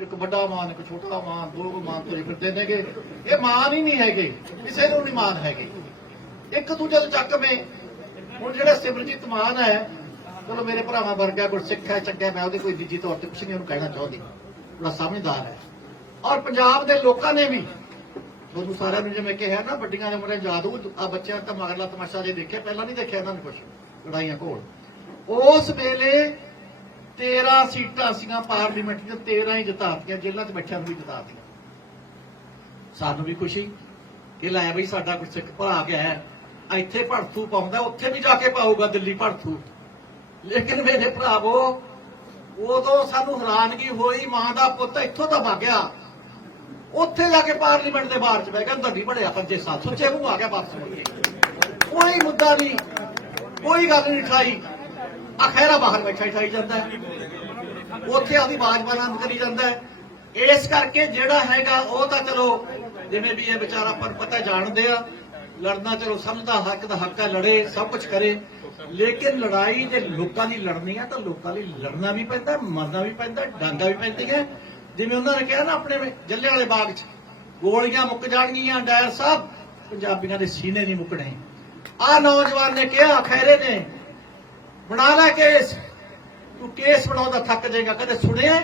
ਇੱਕ ਵੱਡਾ ਮਾਨ, ਇੱਕ ਛੋਟਾ ਮਾਨ, ਦੋ ਮਾਨ ਤੁਰੇ ਫਿਰਦੇ ਨੇਗੇ। ਇਹ ਮਾਨ ਹੀ ਨਹੀਂ ਹੈਗੇ, ਕਿਸੇ ਨੂੰ ਨਹੀਂ ਮਾਨ ਹੈਗੇ। ਇੱਕ ਦੂਜੇ ਦੇ ਚੱਕਵੇਂ ਹੁਣ ਜਿਹੜਾ ਸਿਮਰਜੀਤ ਮਾਨ ਹੈ, ਚਲੋ ਮੇਰੇ ਭਰਾਵਾਂ ਵਰਗਾ ਗੁਰਸਿੱਖ ਹੈ, ਚੰਗਾ ਮੈਂ ਉਹਦੇ ਕੋਈ ਨਿੱਜੀ ਤੌਰ ਤੇ ਕੁਛ ਨਹੀਂ ਉਹਨੂੰ ਕਹਿਣਾ ਚਾਹੁੰਦੀ। ਬੜਾ ਸਮਝਦਾਰ ਹੈ। ਔਰ ਪੰਜਾਬ ਦੇ ਲੋਕਾਂ ਨੇ ਵੀ, ਤੁਹਾਨੂੰ ਸਾਰਿਆਂ ਨੂੰ ਜਿਵੇਂ ਕਿਹਾ ਨਾ, ਵੱਡੀਆਂ ਦੇ ਮੁੰਡੇ ਜਾਦੂ, ਆ ਬੱਚਿਆਂ ਤਾਂ ਮਗਰਲਾ ਤਮਾਸ਼ਾ ਜੇ ਦੇਖਿਆ, ਪਹਿਲਾਂ ਨਹੀਂ ਦੇਖਿਆ ਇਹਨਾਂ ਨੇ ਕੁਛ, ਲੜਾਈਆਂ ਕੋਲ। ਉਸ ਵੇਲੇ 13 ਸੀਟਾਂ ਸੀਗੀਆਂ ਪਾਰਲੀਮੈਂਟ ਦੀਆਂ 13 ਹੀ ਜਿਤਾਤੀਆਂ, ਜੇਲ੍ਹਾਂ 'ਚ ਬੈਠਿਆਂ ਨੂੰ ਵੀ ਜਿਤਾਤੀਆਂ। ਸਾਨੂੰ ਵੀ ਖੁਸ਼ੀ ਕਿ ਲੈ ਬਈ ਸਾਡਾ ਕੋਈ ਸਿੱਖ ਭਰਾ ਗਿਆ ਹੈ, ਇੱਥੇ ਭੜਥੂ ਪਾਉਂਦਾ, ਉੱਥੇ ਵੀ ਜਾ ਕੇ ਪਾਊਗਾ ਦਿੱਲੀ ਭੜਥੂ। ਲੇਕਿਨ ਮੇਰੇ ਭਰਾਵੋ, ਉਦੋਂ ਸਾਨੂੰ ਹੈਰਾਨਗੀ ਹੋਈ, ਮਾਂ ਦਾ ਪੁੱਤ ਇੱਥੋਂ ਤਾਂ ਭਾਗਿਆ ਉੱਥੇ ਜਾ ਕੇ ਪਾਰਲੀਮੈਂਟ ਦੇ ਬਾਹਰ ਚ ਬਹਿ ਗਿਆ, ਅੰਦਰ ਨਹੀਂ ਬੜਿਆ ਪੰਜੇ ਸਾਲ ਸੁੱਚੇ ਮੂੰਹ ਆ ਗਿਆ ਵਾਪਸ। ਮੁੜ ਕੇ ਕੋਈ ਮੁੱਦਾ ਨਹੀਂ, ਕੋਈ ਗੱਲ ਨਹੀਂ ਠਾਈ ਅਖੈਰਾ ਬਾਹਰ ਬੈਠਾ ਠਾਈ ਜਾਂਦਾ ਹੈ। ਉੱਥੇ ਆਦੀ ਆਵਾਜ਼ ਬੁਲੰਦ ਕਰੀ ਜਾਂਦਾ ਹੈ। ਇਸ ਕਰਕੇ ਜਿਹੜਾ ਹੈਗਾ ਉਹ ਤਾਂ ਚਲੋ, ਜਿਵੇਂ ਵੀ ਇਹ ਵਿਚਾਰਾ ਪਰ ਪਤਾ ਜਾਣਦੇ ਆ, ਲੜਨਾ ਚਲੋ ਸਮਝਦਾ ਹੱਕ ਦਾ ਹੱਕ ਲੜੇ, ਸਭ ਕੁਝ ਕਰੇ। ਲੇਕਿਨ ਲੜਾਈ ਜੇ ਲੋਕਾਂ ਦੀ ਲੜਨੀ ਆ ਤਾਂ ਲੋਕਾਂ ਲਈ ਲੜਨਾ ਵੀ ਪੈਂਦਾ, ਮਰਨਾ ਵੀ ਪੈਂਦਾ, ਡਾਂਗਾ ਵੀ ਪੈਂਦੀਆਂ ਜਿਵੇਂ ਉਹਨਾਂ ਨੇ ਕਿਹਾ ਨਾ ਆਪਣੇ ਵਿੱਚ ਜੱਲੇ ਵਾਲੇ ਬਾਗ 'ਚ, ਗੋਲੀਆਂ ਮੁੱਕ ਜਾਣਗੀਆਂ, ਡਾਇਰ ਸਾਹਿਬ। ਪੰਜਾਬੀਆਂ ਦੇ ਸੀਨੇ ਨਹੀਂ ਮੁੱਕਣੇ। ਆ ਨੌਜਵਾਨ ਨੇ ਕਿਹਾ ਖੈਰੇ ਨੇ ਬਣਾ ਲੈ ਕੇਸ। ਤੂੰ ਕੇਸ ਬਣਾਉਂਦਾ ਥੱਕ ਜਾਏਗਾ। ਕਦੇ ਸੁਣਿਆ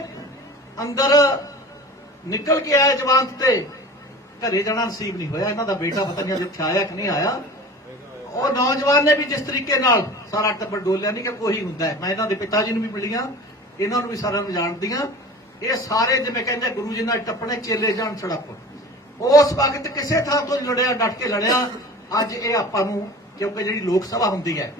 ਅੰਦਰ ਨਿਕਲ ਕੇ ਆਇਆ ਜਵਾਨਤ ਤੇ। ਘਰੇ ਜਾਣਾ ਨਸੀਬ ਨਹੀਂ ਹੋਇਆ। ਇਹਨਾਂ ਦਾ ਬੇਟਾ ਪਤਾ ਨਹੀਂ ਜਿੱਥੇ ਆਇਆ ਕਿ ਨਹੀਂ ਆਇਆ। ਉਹ ਨੌਜਵਾਨ ਨੇ ਵੀ ਜਿਸ ਤਰੀਕੇ ਨਾਲ ਸਾਰਾ ਟੱਬਰ ਡੋਲਿਆ ਨਹੀਂ ਕਿ ਕੋਈ ਹੁੰਦਾ ਮੈਂ ਇਹਨਾਂ ਦੇ ਪਿਤਾ ਜੀ ਨੂੰ ਵੀ ਮਿਲੀਆਂ। ਇਹਨਾਂ ਨੂੰ ਵੀ ਸਾਰਿਆਂ ਨੂੰ ਜਾਣਦੀਆਂ। ਇਹ ਸਾਰੇ ਜਿਵੇਂ ਕਹਿੰਦੇ ਗੁਰੂ ਜੀ ਨਾਲ ਟੱਪਣੇ, ਚੇਲੇ ਜਾਣ ਛੜਪ। ਉਸ ਵਕਤ ਕਿਸੇ ਥਾਂ ਤੋਂ ਲੜਿਆ, ਡਟ ਕੇ ਲੜਿਆ। ਅੱਜ ਇਹ ਆਪਾਂ ਨੂੰ ਕਿਉਂਕਿ ਜਿਹੜੀ ਲੋਕ ਸਭਾ ਹੁੰਦੀ ਹੈ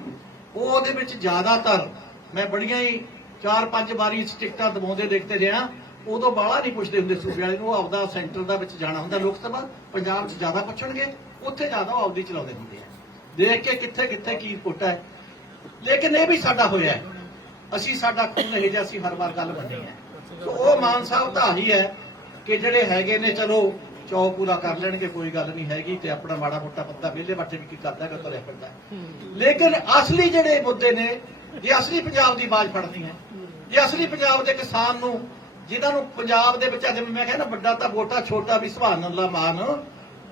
ਉਹ ਉਹਦੇ ਵਿੱਚ ਜ਼ਿਆਦਾਤਰ ਮੈਂ ਬੜੀਆਂ ਹੀ ਚਾਰ ਪੰਜ ਵਾਰੀ ਟਿਕਟਾਂ ਦਬਾਉਂਦੇ ਦੇਖਦੇ ਰਿਹਾ। ਉਦੋਂ ਬਾਹਲਾ ਨਹੀਂ ਪੁੱਛਦੇ ਹੁੰਦੇ ਸੂਬੇ ਵਾਲੇ ਨੂੰ ਆਪਦਾ ਸੈਂਟਰ ਦਾ ਵਿੱਚ ਜਾਣਾ ਹੁੰਦਾ ਲੋਕ ਸਭਾ, ਪੰਜਾਬ 'ਚ ਜ਼ਿਆਦਾ ਪੁੱਛਣਗੇ, ਉੱਥੇ ਜ਼ਿਆਦਾ ਉਹ ਆਪਦੀ ਚਲਾਉਂਦੇ ਹੁੰਦੇ ਆ। ਦੇਖ ਕੇ ਕਿੱਥੇ ਕਿੱਥੇ ਕੀ ਪੁੱਟਾ ਹੈ। ਲੇਕਿਨ ਇਹ ਵੀ ਸਾਡਾ ਹੋਇਆ ਅਸੀਂ ਸਾਡਾ ਖੂਨ ਇਹ ਜਿਹਾ ਅਸੀਂ ਹਰ ਵਾਰ ਗੱਲ ਮੰਨੀ ਹੈ। ਸੋ ਉਹ ਮਾਨ ਸਾਹਿਬ ਤਾਂ ਹੀ ਹੈ ਕਿ ਜਿਹੜੇ ਹੈਗੇ ਨੇ, ਚਲੋ ਚੌ ਪੂਰਾ ਕਰ ਲੈਣਗੇ ਕੋਈ ਗੱਲ ਨਹੀਂ ਹੈਗੀ ਤੇ ਆਪਣਾ ਮਾੜਾ ਮੋਟਾ ਪੱਤਾ ਵਿਹਲੇ ਬੱਚੇ ਵੀ ਕੀ ਕਰਦਾ ਹੈਗਾ ਤੁਰਿਆ ਫਿਰਦਾ। ਲੇਕਿਨ ਅਸਲੀ ਜਿਹੜੇ ਮੁੱਦੇ ਨੇ ਜੇ ਅਸਲੀ ਪੰਜਾਬ ਦੀ ਆਵਾਜ਼ ਫੜਨੀ ਹੈ ਜੇ ਅਸਲੀ ਪੰਜਾਬ ਦੇ ਕਿਸਾਨ ਨੂੰ ਜਿਨ੍ਹਾਂ ਨੂੰ ਪੰਜਾਬ ਦੇ ਵਿੱਚ ਅੱਜ ਮੈਂ ਕਹਿੰਦਾ ਵੱਡਾ ਤਾਂ ਵੋਟਾ ਛੋਟਾ ਵੀ ਸੁਭਾਨ ਅੱਲਾ ਮਾਨ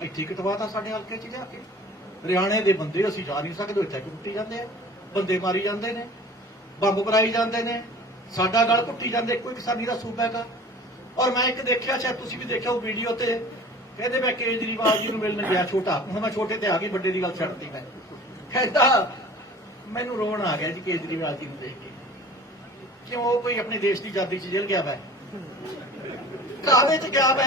ਇੱਥੇ ਕਟਵਾਤਾ ਸਾਡੇ ਹਲਕੇ 'ਚ ਜਾ ਕੇ। ਹਰਿਆਣੇ ਦੇ ਬੰਦੇ ਅਸੀਂ ਜਾ ਨਹੀਂ ਸਕਦੇ ਇੱਥੇ ਟੁੱਟੀ ਜਾਂਦੇ ਆ ਬੰਦੇ ਮਾਰੀ ਜਾਂਦੇ ਨੇ ਬੰਬ ਬਰਾਈ ਜਾਂਦੇ ਨੇ ਸਾਡਾ ਗਲ ਘੁੱਟੀ ਜਾਂਦੇ ਕੋਈ ਕਿਸਾਨੀ ਦਾ ਸੂਬਾ ਹੈਗਾ। ਔਰ ਮੈਂ ਇੱਕ ਦੇਖਿਆ ਸ਼ਾਇਦ ਤੁਸੀਂ ਵੀ ਦੇਖਿਆ ਉਹ ਵੀਡੀਓ ਤੇ ਕਹਿੰਦੇ ਮੈਂ ਕੇਜਰੀਵਾਲ ਜੀ ਨੂੰ ਮਿਲਣ ਗਿਆ ਛੋਟਾ। ਹੁਣ ਮੈਂ ਛੋਟੇ ਤੇ ਆ ਗਈ, ਵੱਡੇ ਦੀ ਗੱਲ ਛੱਡਤੀ ਮੈਂ। ਕਹਿੰਦਾ, ਮੈਨੂੰ ਰੋਣ ਆ ਗਿਆ ਜੀ ਕੇਜਰੀਵਾਲ ਜੀ ਨੂੰ ਦੇਖ ਕੇ। ਕਿਉਂ? ਉਹ ਕੋਈ ਆਪਣੇ ਦੇਸ਼ ਦੀ ਆਜ਼ਾਦੀ 'ਚ ਜੇਲ੍ਹ ਗਿਆ ਵੈ। ਕਾਹਦੇ 'ਚ ਗਿਆ ਵਾ?